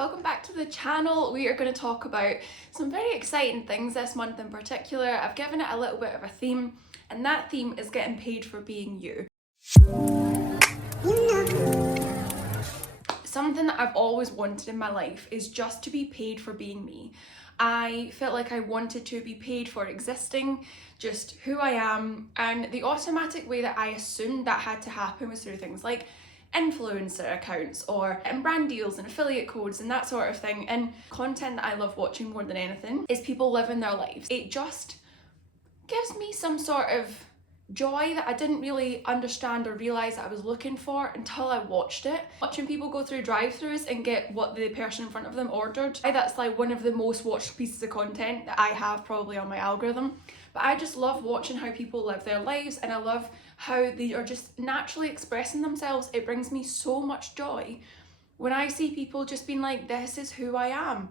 welcome back to the channel. We are going to talk about some very exciting things this month in particular. I've given it a little bit of a theme, and that theme is getting paid for being you. Something that I've always wanted in my life is just to be paid for being me. I felt like I wanted to be paid for existing, just who I am, and the automatic way that I assumed that had to happen was through things like influencer accounts or brand deals and affiliate codes and that sort of thing. And content that I love watching more than anything is people living their lives. It just gives me some sort of joy that I didn't really understand or realise that I was looking for until I watched it. Watching people go through drive-thrus and get what the person in front of them ordered, that's like one of the most watched pieces of content that I have probably on my algorithm. But I just love watching how people live their lives, and I love how they are just naturally expressing themselves. It brings me so much joy when I see people just being like, this is who I am.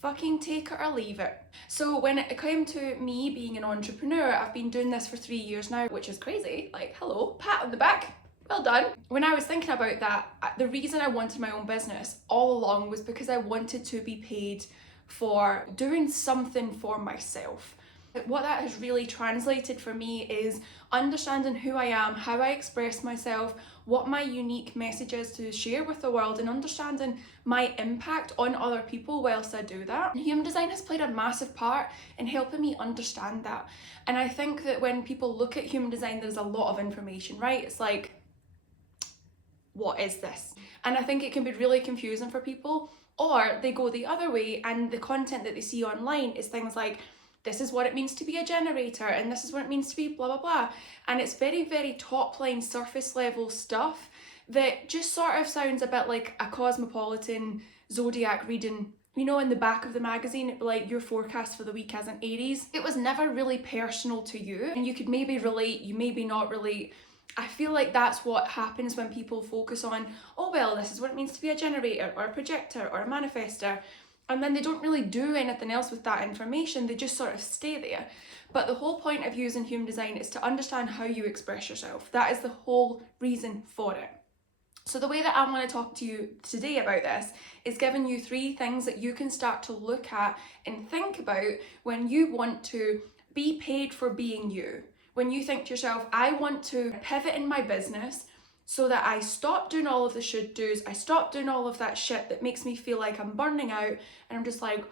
Fucking take it or leave it. So when it came to me being an entrepreneur, I've been doing this for 3 years now, which is crazy. Like, hello, pat on the back, well done. When I was thinking about that, the reason I wanted my own business all along was because I wanted to be paid for doing something for myself. What that has really translated for me is understanding who I am, how I express myself, what my unique message is to share with the world, and understanding my impact on other people whilst I do that. And human design has played a massive part in helping me understand that. And I think that when people look at human design, there's a lot of information, right? It's like, what is this? And I think it can be really confusing for people, or they go the other way and the content that they see online is things like, this is what it means to be a generator, and this is what it means to be blah, blah, blah. And it's very, very top line, surface level stuff that just sort of sounds a bit like a Cosmopolitan zodiac reading, you know, in the back of the magazine, it'd be like your forecast for the week as an Aries. It was never really personal to you, and you could maybe relate, you maybe not relate. I feel like that's what happens when people focus on, oh well, this is what it means to be a generator or a projector or a manifester. And then they don't really do anything else with that information, they just sort of stay there. But the whole point of using human design is to understand how you express yourself. That is the whole reason for it. So the way that I want to talk to you today about this is giving you 3 things that you can start to look at and think about when you want to be paid for being you. When you think to yourself, I want to pivot in my business so that I stop doing all of the should do's, I stop doing all of that shit that makes me feel like I'm burning out, and I'm just like,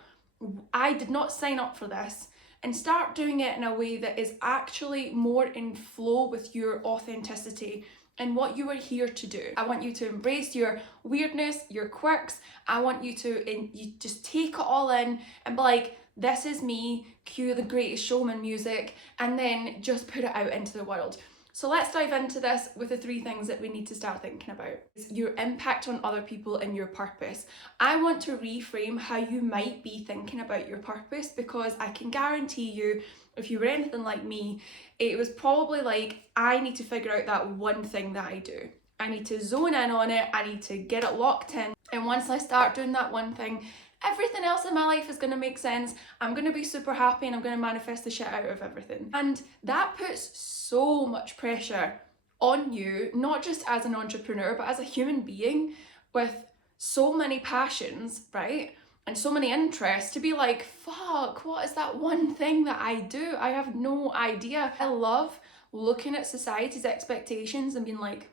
I did not sign up for this, and start doing it in a way that is actually more in flow with your authenticity and what you are here to do. I want you to embrace your weirdness, your quirks. I want you to you just take it all in and be like, this is me, cue the Greatest Showman music, and then just put it out into the world. So let's dive into this with the 3 things that we need to start thinking about. Your impact on other people and your purpose. I want to reframe how you might be thinking about your purpose, because I can guarantee you, if you were anything like me, it was probably like, I need to figure out that one thing that I do. I need to zone in on it, I need to get it locked in. And once I start doing that one thing, everything else in my life is going to make sense. I'm going to be super happy and I'm going to manifest the shit out of everything. And that puts so much pressure on you, not just as an entrepreneur, but as a human being with so many passions, right? And so many interests, to be like, fuck, what is that one thing that I do? I have no idea. I love looking at society's expectations and being like,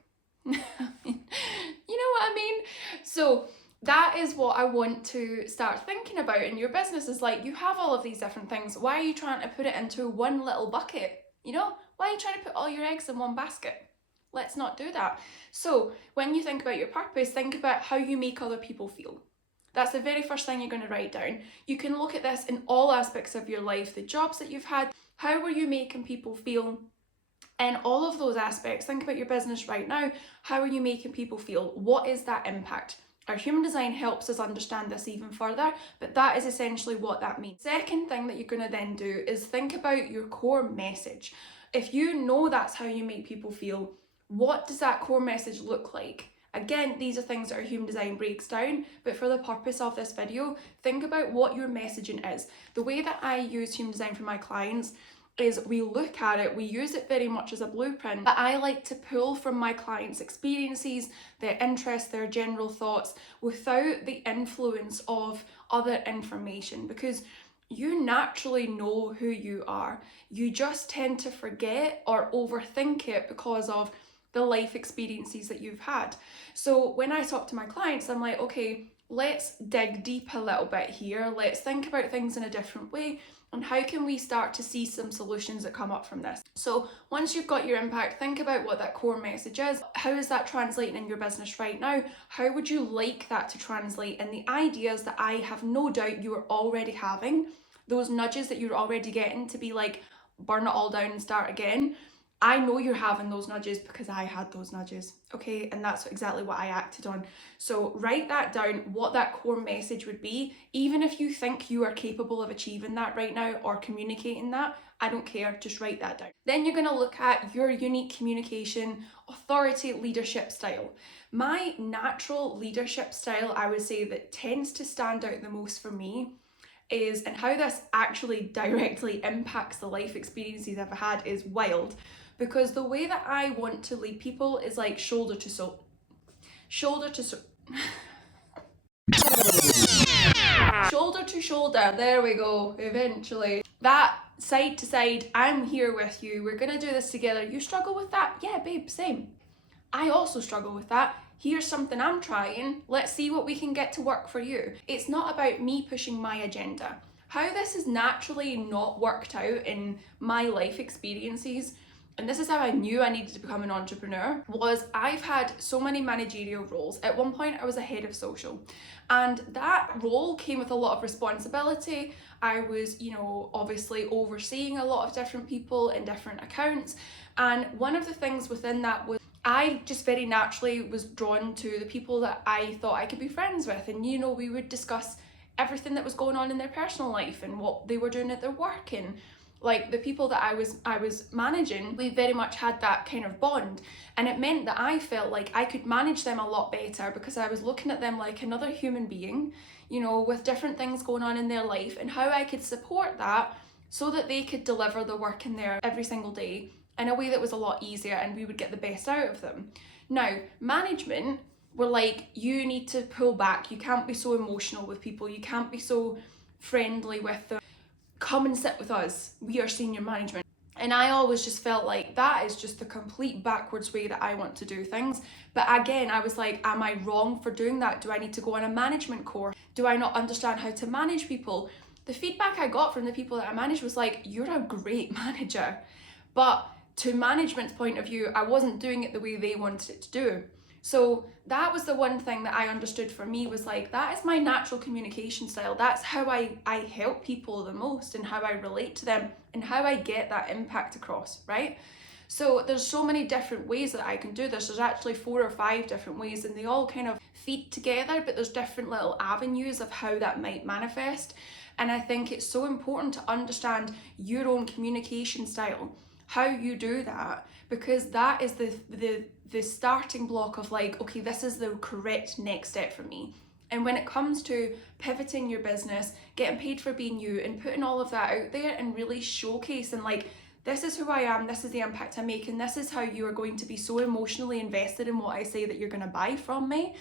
you know what I mean? So that is what I want to start thinking about in your business. Is like, you have all of these different things. Why are you trying to put it into one little bucket? You know, why are you trying to put all your eggs in one basket? Let's not do that. So when you think about your purpose, think about how you make other people feel. That's the very first thing you're going to write down. You can look at this in all aspects of your life, the jobs that you've had, how were you making people feel? And all of those aspects, think about your business right now. How are you making people feel? What is that impact? Our human design helps us understand this even further, but that is essentially what that means. Second thing that you're going to then do is think about your core message. If you know that's how you make people feel, what does that core message look like? Again, these are things that our human design breaks down, but for the purpose of this video, think about what your messaging is. The way that I use human design for my clients is we look at it, we use it very much as a blueprint, but I like to pull from my clients' experiences, their interests, their general thoughts, without the influence of other information, because you naturally know who you are. You just tend to forget or overthink it because of the life experiences that you've had. So when I talk to my clients, I'm like, okay, let's dig deep a little bit here. Let's think about things in a different way. And how can we start to see some solutions that come up from this? So once you've got your impact, think about what that core message is. How is that translating in your business right now? How would you like that to translate? And the ideas that I have no doubt you are already having, those nudges that you're already getting to be like, burn it all down and start again. I know you're having those nudges because I had those nudges, okay? And that's exactly what I acted on. So write that down, what that core message would be. Even if you think you are capable of achieving that right now or communicating that, I don't care, just write that down. Then you're gonna look at your unique communication, authority, leadership style. My natural leadership style, I would say, that tends to stand out the most for me is, and how this actually directly impacts the life experiences I've had is wild. Because the way that I want to lead people is like shoulder to shoulder, there we go, eventually. That side to side, I'm here with you, we're gonna do this together. You struggle with that? Yeah, babe, same. I also struggle with that. Here's something I'm trying. Let's see what we can get to work for you. It's not about me pushing my agenda. How this has naturally not worked out in my life experiences, and this is how I knew I needed to become an entrepreneur, was I've had so many managerial roles. At one point I was a head of social, and that role came with a lot of responsibility. I was, obviously overseeing a lot of different people in different accounts, and one of the things within that was I just very naturally was drawn to the people that I thought I could be friends with, and we would discuss everything that was going on in their personal life and what they were doing at their work. And like the people that I was managing, we very much had that kind of bond, and it meant that I felt like I could manage them a lot better because I was looking at them like another human being, with different things going on in their life, and how I could support that so that they could deliver the work in there every single day in a way that was a lot easier and we would get the best out of them. Now, management were like, you need to pull back, you can't be so emotional with people, you can't be so friendly with them. Come and sit with us, we are senior management. And I always just felt like that is just the complete backwards way that I want to do things. But again, I was like, am I wrong for doing that? Do I need to go on a management course? Do I not understand how to manage people? The feedback I got from the people that I managed was like, you're a great manager. But to management's point of view, I wasn't doing it the way they wanted it to do. So that was the one thing that I understood for me, was like, that is my natural communication style. That's how I help people the most, and how I relate to them, and how I get that impact across, right? So there's so many different ways that I can do this. There's actually 4 or 5 different ways, and they all kind of feed together, but there's different little avenues of how that might manifest. And I think it's so important to understand your own communication style, how you do that, because that is the starting block of like, okay, this is the correct next step for me. And when it comes to pivoting your business, getting paid for being you, and putting all of that out there and really showcasing like, this is who I am, this is the impact I make, and this is how you are going to be so emotionally invested in what I say that you're going to buy from me,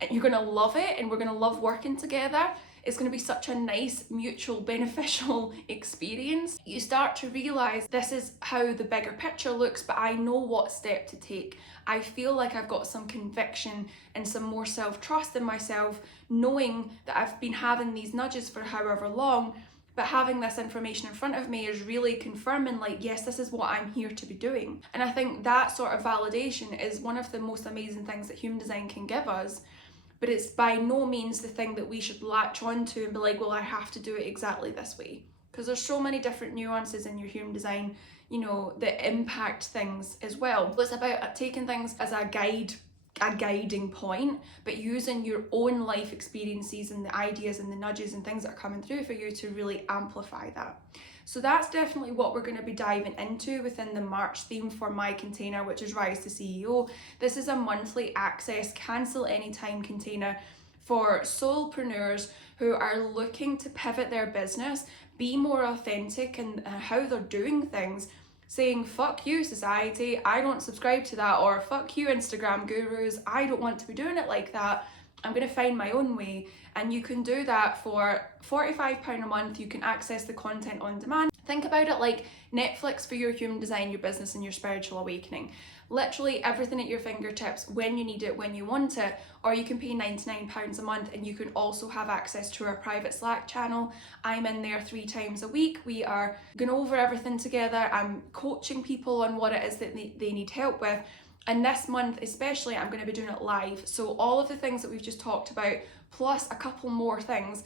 and you're going to love it, and we're going to love working together. It's going to be such a nice, mutual, beneficial experience. You start to realize this is how the bigger picture looks, but I know what step to take. I feel like I've got some conviction and some more self-trust in myself, knowing that I've been having these nudges for however long, but having this information in front of me is really confirming like, yes, this is what I'm here to be doing. And I think that sort of validation is one of the most amazing things that human design can give us. But it's by no means the thing that we should latch onto and be like, well, I have to do it exactly this way. Because there's so many different nuances in your human design, that impact things as well. It's about taking things as a guiding point, but using your own life experiences and the ideas and the nudges and things that are coming through for you to really amplify that. So that's definitely what we're going to be diving into within the March theme for my container, which is Rise to CEO. This is a monthly access, cancel anytime container for solopreneurs who are looking to pivot their business, be more authentic in how they're doing things, saying fuck you society, I don't subscribe to that, or fuck you Instagram gurus, I don't want to be doing it like that, I'm going to find my own way. And you can do that for £45 a month. You can access the content on demand. Think about it like Netflix for your human design, your business and your spiritual awakening. Literally everything at your fingertips when you need it, when you want it. Or you can pay £99 a month and you can also have access to our private Slack channel. I'm in there 3 times a week. We are going over everything together. I'm coaching people on what it is that they need help with. And this month especially, I'm going to be doing it live. So all of the things that we've just talked about, plus a couple more things,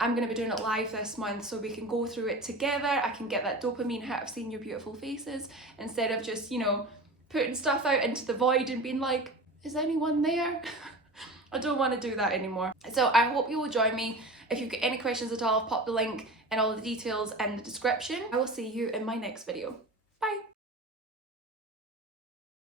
I'm going to be doing it live this month so we can go through it together. I can get that dopamine hit of seeing your beautiful faces instead of just, you know, putting stuff out into the void and being like, is anyone there? I don't want to do that anymore. So I hope you will join me. If you've got any questions at all, pop the link and all the details in the description. I will see you in my next video.